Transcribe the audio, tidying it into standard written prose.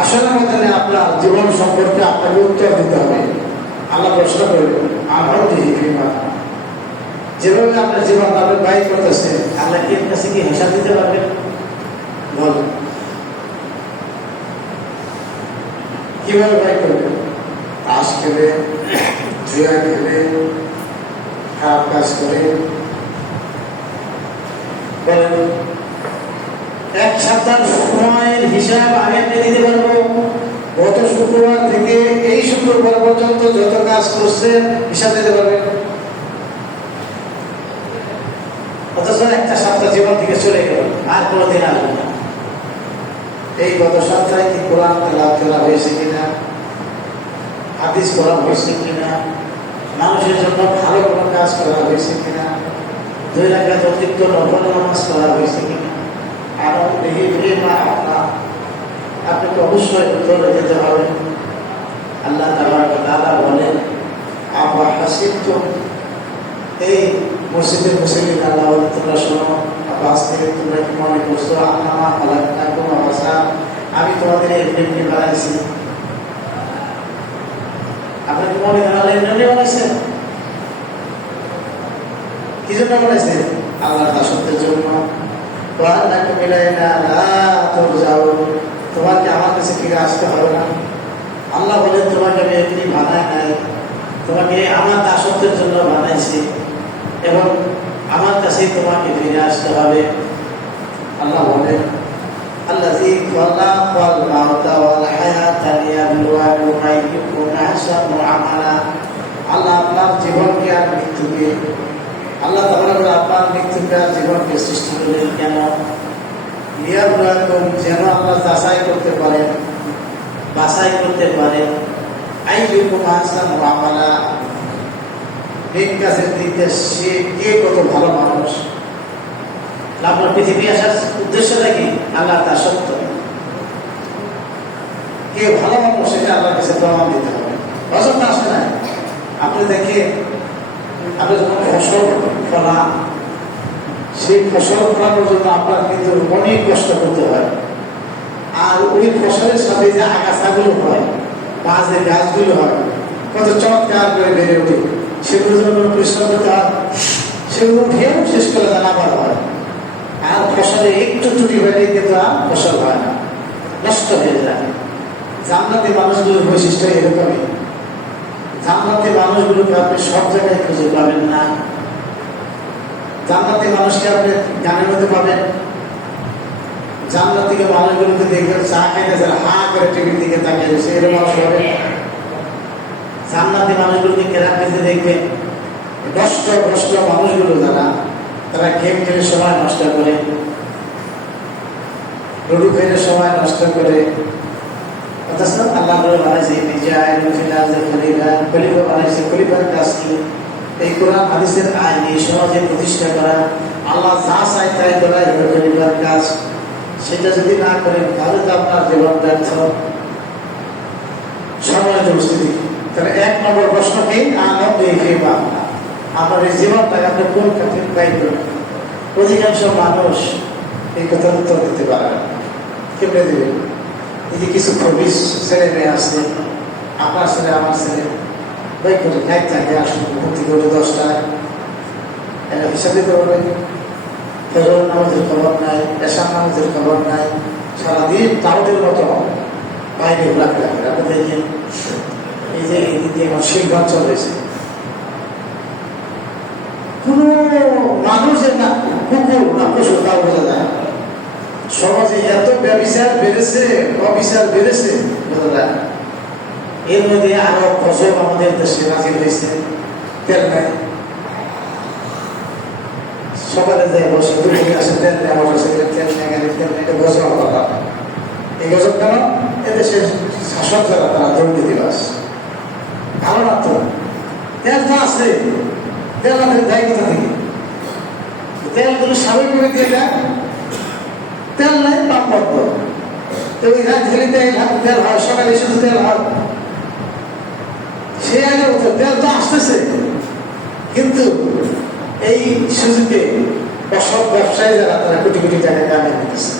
আসলে মধ্যে আপনার জীবন সম্পর্কে আপনাকে উত্তর দিতে হবে। আল্লাহ প্রশ্ন করবেন আমার দিহিমা, যেভাবে আপনার জীবন আপনি ব্যয় করতেছেন আল্লাহ কি কাছে কি হিসাব দিতে পারবেন? বলেন কিভাবে ব্যয় করবেন? তাস খেলে, জুয়া খেলে, খারাপ কাজ করে, বলেন এক সপ্তাহ সময়ের হিসাব আমি আপনি দিতে পারবো? গত শুক্রবার থেকে এই শুক্রবার পর্যন্ত যত কাজ করছেন হিসাব দিতে পারবেন? অথচ একটা সপ্তাহ জীবন থেকে চলে গেল, আর কোনোদিন আসবে না। এই গত সপ্তাহে কি কোরআন তেলাওয়াত করা হয়েছে কিনা, হাদিস পড়া হয়েছে কিনা, মানুষের জন্য ভালো কোনো কাজ করা হয়েছে কিনা, 2 রাকাত অতিরিক্ত নফল নামাজ করা হয়েছে কিনা, আর আপনাকে অবশ্যই উত্তর দিতে হবে। আল্লাহ তাআলা বলেন আবা হাসিবতুম, এই মসজিদের মুসলিম আল্লাহ তোমরা শোনো, আজ থেকে তোমরা কি মনে করছো আন্নামা খালাকনাকুম আবাসা, আমি তোমাদের এমনি বানাইছি? আপনার কি মনে হয় আল্লাহ এমনি বানাইছেন? কি জন্য বানাইছে? আল্লাহর দাসত্বের জন্য। তোমাকে আমার কাছে ফিরে আসতে হবে না। আল্লাহ বলেন তোমাকে আমি এমনি বানাই নাই, তোমাকে আমার দাসত্বের জন্য বানাইছি এবং আমার কাছেই তোমাকে ফিরে আসতে হবে। আল্লাহ বলেন আল্লাযী খালাকাল মাউতা ওয়াল হায়াতা লিয়াবলুয়াকুম আইয়ুকুম আহসানু আমালা। আল্লাহ আপনার জীবনকে আর মৃত্যুকে, আল্লাহ তাআলা আপনার মৃত্যুকে আর জীবনকে সৃষ্টি করলেন কেন? লিয়াবলুয়াকুম, যেন আল্লাহ যাচাই করতে পারেন, বাছাই করতে পারেন আইয়ুকুম আহসানু আমালা, নেক কাজের দিক দিয়ে সে কে কত ভালো মানুষ। আপনার পৃথিবী আসার উদ্দেশ্যটা কি? আল্লাহ তার সত্য, কে ভালো মানুষ সেটা আল্লাহর কাছে প্রমাণ দিতে হবে। অযথা আসে না। আপনি দেখেন আপনি যখন ফসল ফলান, সেই ফসল ফলানোর জন্য আপনার কিন্তু অনেক কষ্ট করতে হয়। আর ওই ফসলের সাথে যে আগাছাগুলো হয় বা যে গাছগুলো হয় কত চমৎকার করে বেড়ে ওঠে, সেগুলোর জন্য পরিশ্রম করতে হয়, সেগুলো উঠেও শেষ করে জানাবার হয়। আর ফসলে একটু ত্রুটি হলে কিন্তু আর ফসল হয় না, নষ্ট হয়ে যায়। জান্নাতি মানুষগুলোর বৈশিষ্ট্য এরকমই। জান্নাতি মানুষগুলোকে আপনি সব জায়গায় খুঁজে পাবেন না। জান্নাতি মানুষকে আপনি গানের মধ্যে পাবেন। জান্নাতিকে মানুষগুলোকে দেখবেন চা খাইতে যারা হা করে টিভির দিকে তাকিয়ে রয়েছে, এরকম মানুষ হবে। জান্নাতি মানুষগুলোকে কেরাম খেলতে দেখবেন। নষ্ট মানুষগুলো যারা, তারা গেম খেলে সময় নষ্ট করে, লুডু খেলে সময় নষ্ট করে। অথচ আল্লাহ বানাইছে খলিফা বানাইছে। খলিফার কাজ কি? এই কোরআন হাদিসের আইন এই সমাজে প্রতিষ্ঠা করা, আল্লাহ যা চাই তাই করা এটা খলিফার কাজ। সেটা যদি না করেন তাহলে তো আপনার জীবন ব্যর্থ। সম্মানিত উপস্থিতি, তাহলে 1 নম্বর প্রশ্ন কি? আপনার এই জীবনটাকে আপনি কোন ক্ষেত্রে ব্যয় করবেন? অধিকাংশ মানুষ এই কথার উত্তর দিতে পারে না। কেমনে দেবে? এই যে কিছু খবিস ছেলে মেয়ে আসছে, আপনার ছেলে আমার ছেলে ব্যয় করে গাইড থাকে, আসুন ভর্তি করে 10টায় এটা হিসাব দিতে পারবে। ফজর নামাজের খবর নাই, এশার নামাজের খবর নাই, সারাদিন তাওদের মতো বাইরে ঘোরাফে রাখে। আপনি দেখেন এই যে এদিকে আমার শিল্পাঞ্চল হয়েছে, কোন মানুষের না কুকুর না পশু তাও বোঝা যায়। সমাজে এত ব্যবচার বেড়েছে, অবিচার বেড়েছে, বোঝা যায়। এর মধ্যে আরো গজব আমাদের দেশে হাজির হয়েছে। তেল নাই, সকালে যায় বসে, দুপুরে আসে তেল নেই, আমার বসে তেল নেই, গাড়ির তেল নেই, এটা গজব আলাদা। এই গজব কেন? এদেশের শাসক যারা তারা দুর্নীতিবাজ। ভালো না তো, তেল তো আছে, তেল না থেকে দেয় কোথা থেকে? তেলগুলো স্বাভাবিকভাবে দিয়ে দেয়, তেল নাই পাপ বন্ধ। তো ওই রাজধানী তেল হয়, সকালে শুধু তেল হয়। সে আগে তেল তো আসতেছে, কিন্তু এই সুযোগে অসৎ ব্যবসায়ী যারা তারা কোটি কোটি টাকা কামিয়ে নিতেছে।